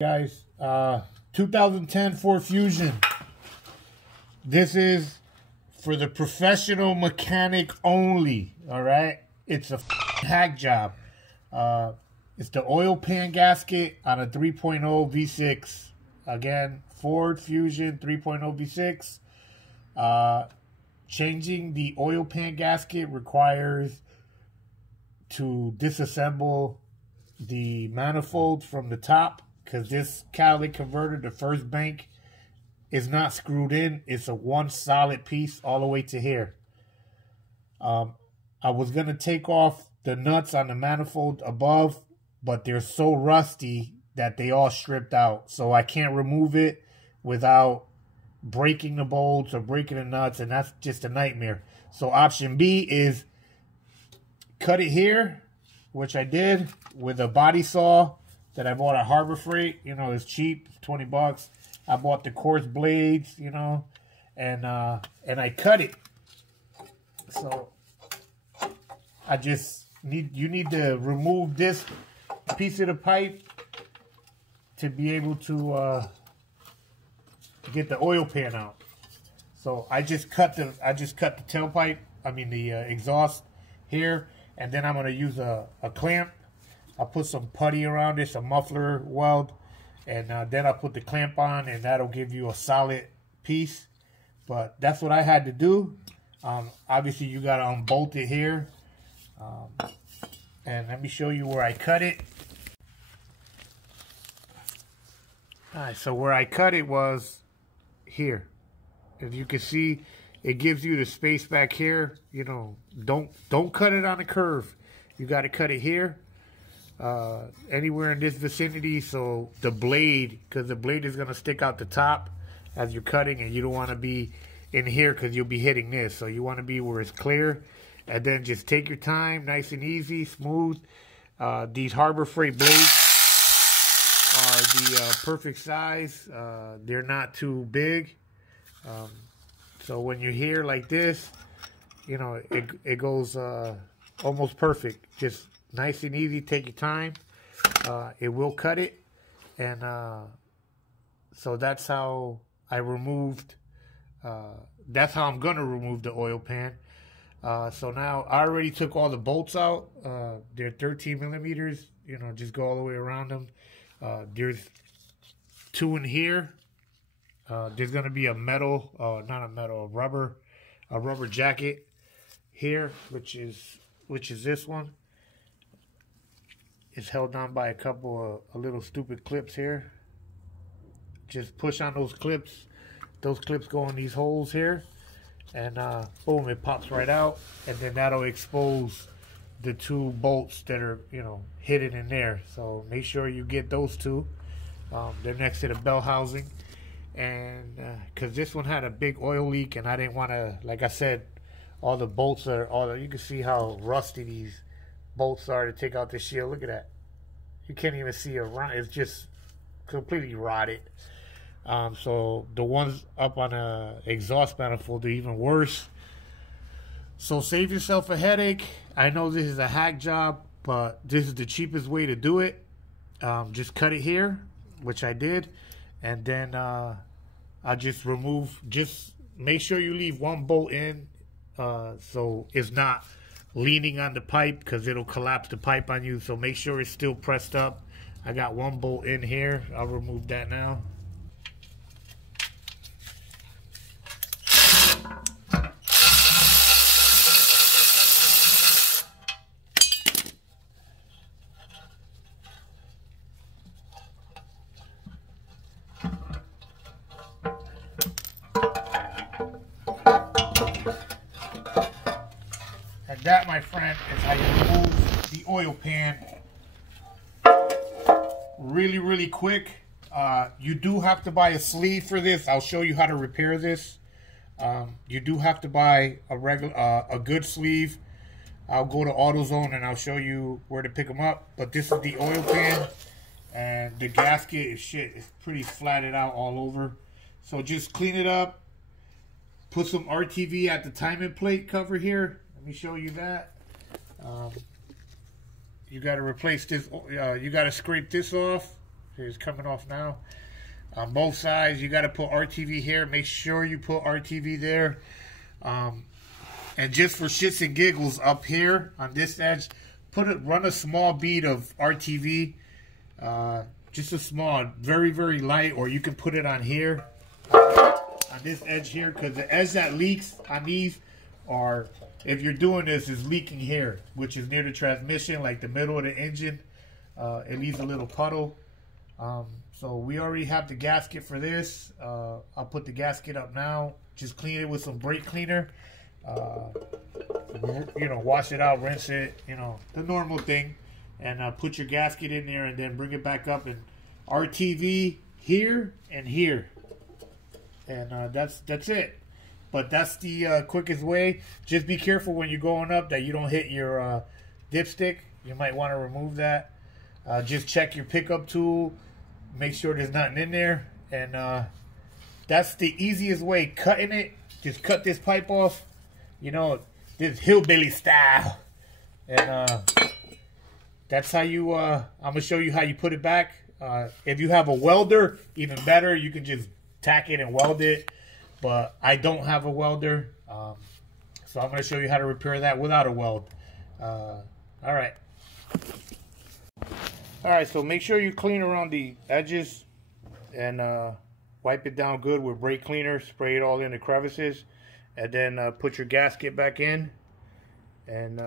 Guys, 2010 Ford Fusion. This is for the professional mechanic only. All right, it's a hack job. It's the oil pan gasket on a 3.0 V6. Again, Ford Fusion 3.0 V6. Changing the oil pan gasket requires to disassemble the manifold from the top, because this catalytic converter, the first bank, is not screwed in. It's a one solid piece all the way to here. I was going to take off the nuts on the manifold above, but they're so rusty that they all stripped out. So I can't remove it without breaking the bolts or breaking the nuts, and that's just a nightmare. So option B is cut it here, which I did with a body saw that I bought at Harbor Freight. You know, it's cheap, 20 bucks. I bought the coarse blades, you know, and I cut it. So you need to remove this piece of the pipe to be able to get the oil pan out. So I just cut the tailpipe, the exhaust here, and then I'm gonna use a clamp. I'll put some putty around it, some muffler weld, and then I'll put the clamp on, and that'll give you a solid piece. But that's what I had to do. Obviously, you gotta unbolt it here. And let me show you where I cut it. Alright, so where I cut it was here. As you can see, it gives you the space back here. You know, don't cut it on a curve. You gotta cut it here. Anywhere in this vicinity, so the blade, because the blade is going to stick out the top as you're cutting, and you don't want to be in here because you'll be hitting this. So you want to be where it's clear, and then just take your time, nice and easy, smooth. These Harbor Freight blades are the perfect size. They're not too big, so when you're here like this, you know, it goes almost perfect. Just nice and easy, take your time. It will cut it. And so that's how I removed, that's how I'm gonna remove the oil pan. So now I already took all the bolts out. They're 13 millimeters, you know, just go all the way around them. There's two in here. There's gonna be a metal, a rubber jacket here, which is this one. It's held on by a couple of little stupid clips here. Just push on those clips. Those clips go in these holes here, and boom, it pops right out. And then that'll expose the two bolts that are, you know, hidden in there. So make sure you get those two. They're next to the bell housing. And because this one had a big oil leak, and I didn't want to, like I said, all the bolts are, you can see how rusty these bolts are to take out the shield. Look at that. You can't even see a run. It's just completely rotted. So the ones up on a exhaust manifold are even worse. So save yourself a headache. I know this is a hack job, but this is the cheapest way to do it. Just cut it here, which I did, and then I'll just remove. Just make sure you leave one bolt in, so it's not leaning on the pipe, because it'll collapse the pipe on you. So make sure it's still pressed up. I got one bolt in here. I'll remove that now. And that, my friend, is how you remove the oil pan really, really quick. You do have to buy a sleeve for this. I'll show you how to repair this. You do have to buy a good sleeve. I'll go to AutoZone and I'll show you where to pick them up. But this is the oil pan, and the gasket is shit. It's pretty flatted out all over. So just clean it up. Put some RTV at the timing plate cover here. Let me show you that. You got to replace this. You got to scrape this off. It's coming off now. On both sides, you got to put RTV here. Make sure you put RTV there. And just for shits and giggles, up here on this edge, run a small bead of RTV. Just a small, very, very light, or you can put it on here, on this edge here, because the edge that leaks on these are, if you're doing this, is leaking here, which is near the transmission, like the middle of the engine. It leaves a little puddle. So we already have the gasket for this. I'll put the gasket up now. Just clean it with some brake cleaner. You know, wash it out, rinse it, you know, the normal thing. And put your gasket in there and then bring it back up. And RTV here and here. And that's it. But that's the quickest way. Just be careful when you're going up that you don't hit your dipstick. You might want to remove that. Just check your pickup tool. Make sure there's nothing in there. And that's the easiest way. Cutting it. Just cut this pipe off. You know, this hillbilly style. And that's how you, I'm going to show you how you put it back. If you have a welder, even better. You can just tack it and weld it. But I don't have a welder. So I'm going to show you how to repair that without a weld. Alright. Alright, so make sure you clean around the edges. And wipe it down good with brake cleaner. Spray it all in the crevices. And then put your gasket back in. And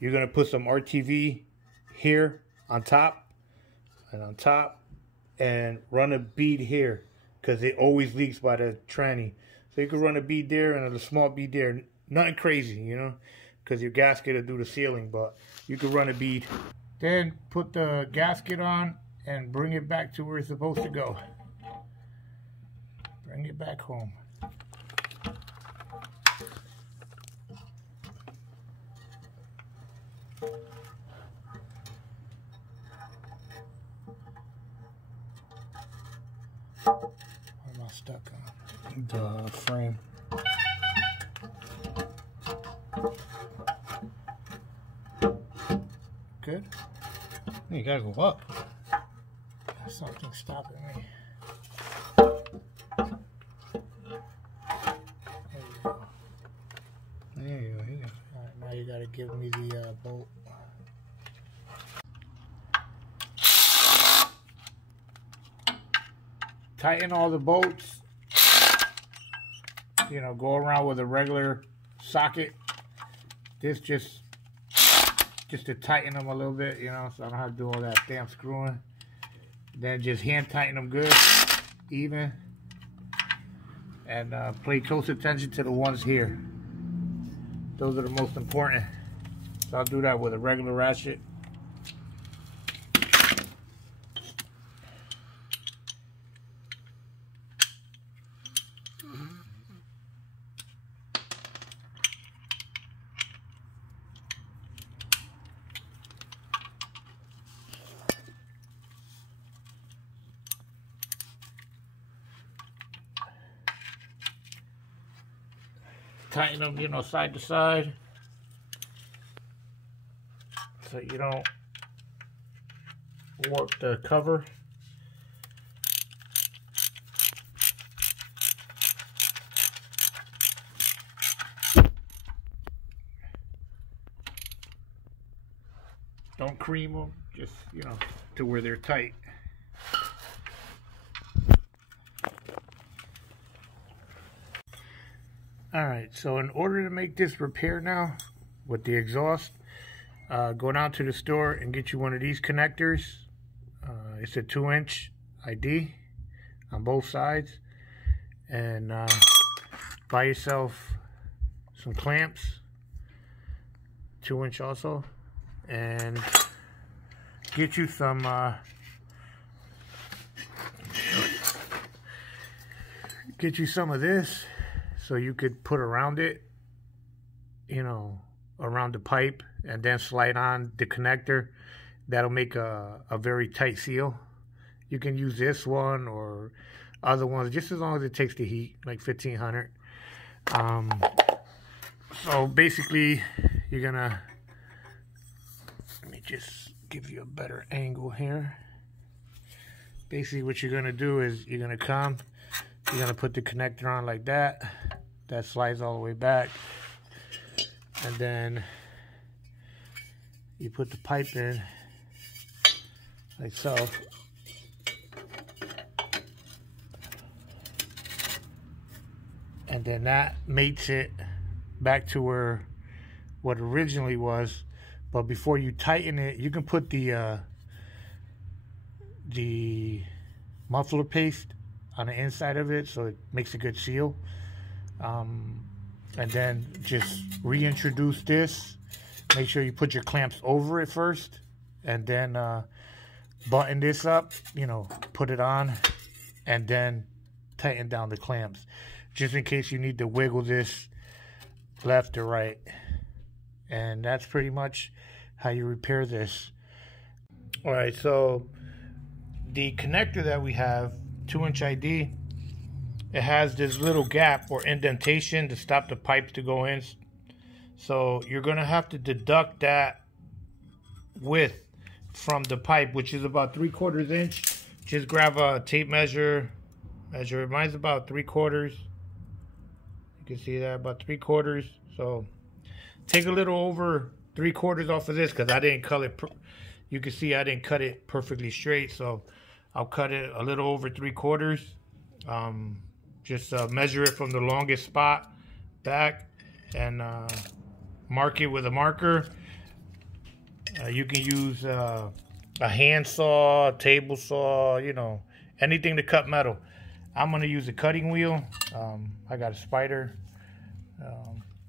you're going to put some RTV here on top. And on top. And run a bead here. Because it always leaks by the tranny. So you can run a bead there and a small bead there. Nothing crazy, you know. Because your gasket will do the sealing. But you can run a bead. Then put the gasket on. And bring it back to where it's supposed to go. Bring it back home. What am I stuck on? The frame. Good? You gotta go up. There's something stopping me. There you go. There you go. Alright, now you gotta give me the bolt. Tighten all the bolts. You know, go around with a regular socket. This just to tighten them a little bit, you know, so I don't have to do all that damn screwing. Then just hand tighten them good, even. And pay close attention to the ones here. Those are the most important. So I'll do that with a regular ratchet. Tighten them, you know, side to side, so you don't warp the cover. Don't cream them, just, you know, to where they're tight. Alright, so in order to make this repair now with the exhaust, go down to the store and get you one of these connectors. It's a 2-inch ID on both sides. And buy yourself some clamps, 2-inch also. And get you some of this. So you could put around it, you know, around the pipe, and then slide on the connector. That'll make a very tight seal. You can use this one or other ones, just as long as it takes the heat, like 1500. So basically, you're gonna, let me just give you a better angle here. basically what you're gonna do is you're gonna put the connector on like that. That slides all the way back, and then you put the pipe in like so. And then that mates it back to where what it originally was. But before you tighten it, you can put the muffler paste on the inside of it, so it makes a good seal. And then just reintroduce this. Make sure you put your clamps over it first, and then button this up, you know, put it on, and then tighten down the clamps, just in case you need to wiggle this left or right. And that's pretty much how you repair this. All right, so the connector that we have, 2-inch ID, it has this little gap or indentation to stop the pipe to go in. So you're gonna have to deduct that width from the pipe, which is about 3/4 inch. Just grab a tape measure. Mine's about 3/4. You can see that, about 3/4. So take a little over 3/4 off of this, because I didn't cut it. You can see I didn't cut it perfectly straight, so I'll cut it a little over 3/4. Just measure it from the longest spot back, and mark it with a marker. You can use a handsaw, a table saw, you know, anything to cut metal. I'm gonna use a cutting wheel. I got a spider.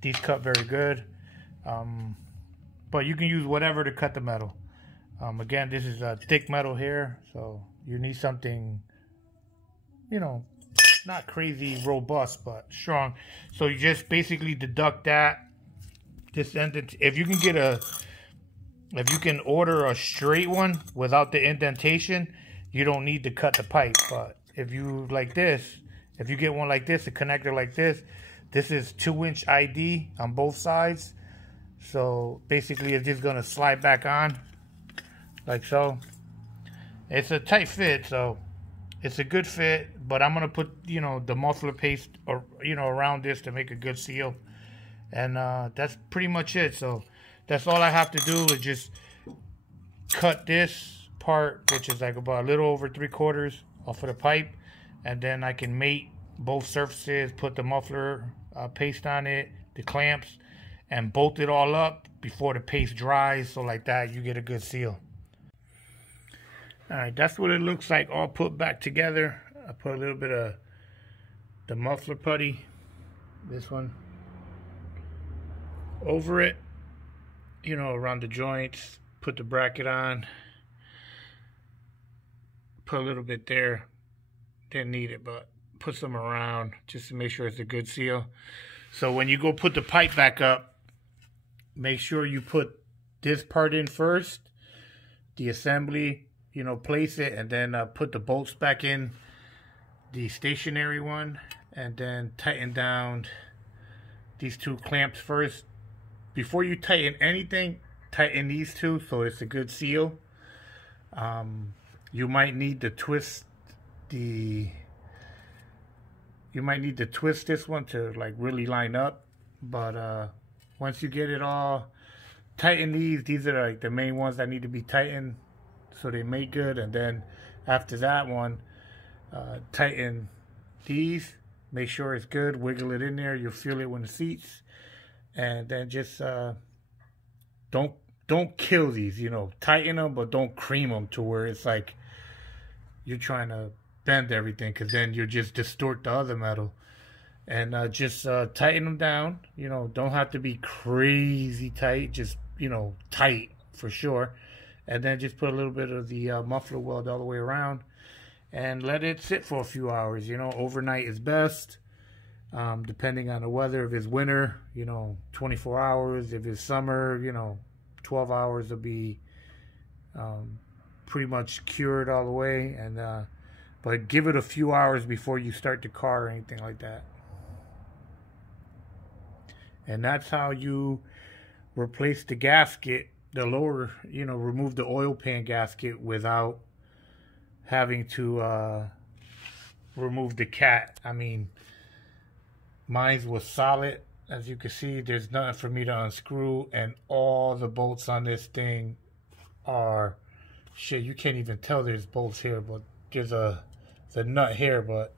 These cut very good, but you can use whatever to cut the metal. Again, this is a thick metal here, so you need something, you know, not crazy robust, but strong. So you just basically deduct that. This end, if you can order a straight one without the indentation, you don't need to cut the pipe. But if you like this, if you get one like this, a connector like this, this is 2-inch ID on both sides. So basically it's just gonna slide back on like so. It's a tight fit, so it's a good fit, but I'm gonna put, you know, the muffler paste, or, you know, around this to make a good seal. And that's pretty much it. So that's all I have to do, is just cut this part, which is like about a little over 3/4 off of the pipe, and then I can mate both surfaces, put the muffler paste on it, the clamps, and bolt it all up before the paste dries, so like that you get a good seal. All right, that's what it looks like all put back together. I put a little bit of the muffler putty, this one, over it, you know, around the joints. Put the bracket on, put a little bit there, didn't need it, but put some around just to make sure it's a good seal. So when you go put the pipe back up, make sure you put this part in first, the assembly, you know, place it, and then put the bolts back in, the stationary one, and then tighten down these 2 clamps first. Before you tighten anything, tighten these 2 so it's a good seal. You might need to twist this one to like really line up, but once you get it all tighten, these are like the main ones that need to be tightened so they make good. And then after that one, tighten these, make sure it's good, wiggle it in there, you'll feel it when it seats. And then just don't kill these, you know, tighten them, but don't cream them to where it's like you're trying to bend everything, because then you just distort the other metal. And just tighten them down, you know, don't have to be crazy tight, just, you know, tight for sure. And then just put a little bit of the muffler weld all the way around and let it sit for a few hours. You know, overnight is best, depending on the weather. If it's winter, you know, 24 hours. If it's summer, you know, 12 hours will be pretty much cured all the way. And but give it a few hours before you start the car or anything like that. And that's how you replace the gasket, the lower, you know, remove the oil pan gasket without having to remove the cat. I mean, mine was solid. As you can see, there's nothing for me to unscrew, and all the bolts on this thing are shit. You can't even tell there's bolts here, but there's a nut here. But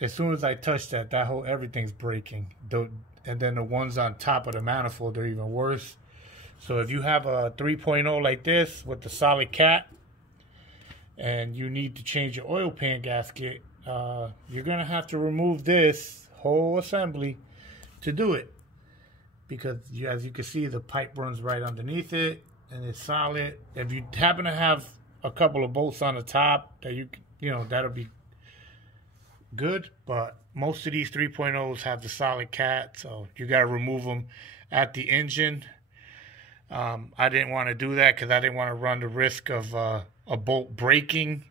as soon as I touch that whole everything's breaking. And then the ones on top of the manifold are even worse. So if you have a 3.0 like this with the solid cat, and you need to change your oil pan gasket, you're gonna have to remove this whole assembly to do it, because as you can see, the pipe runs right underneath it and it's solid. If you happen to have a couple of bolts on the top, that you know, that'll be good, but most of these 3.0s have the solid cat, so you got to remove them at the engine. I didn't want to do that because I didn't want to run the risk of a bolt breaking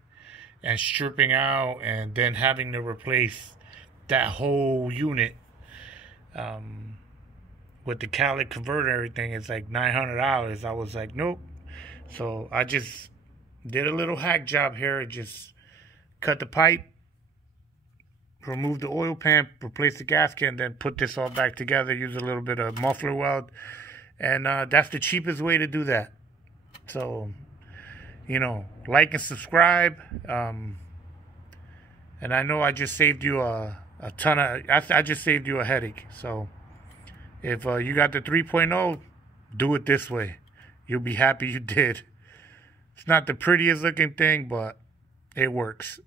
and stripping out and then having to replace that whole unit. With the catalytic converter and everything, it's like $900. I was like, nope. So I just did a little hack job here. Just cut the pipe, remove the oil pan, replace the gasket, and then put this all back together. Use a little bit of muffler weld, and that's the cheapest way to do that. So, you know, like and subscribe. And I know I just saved you a ton of, I just saved you a headache. So if you got the 3.0, do it this way. You'll be happy you did. It's not the prettiest looking thing, but it works.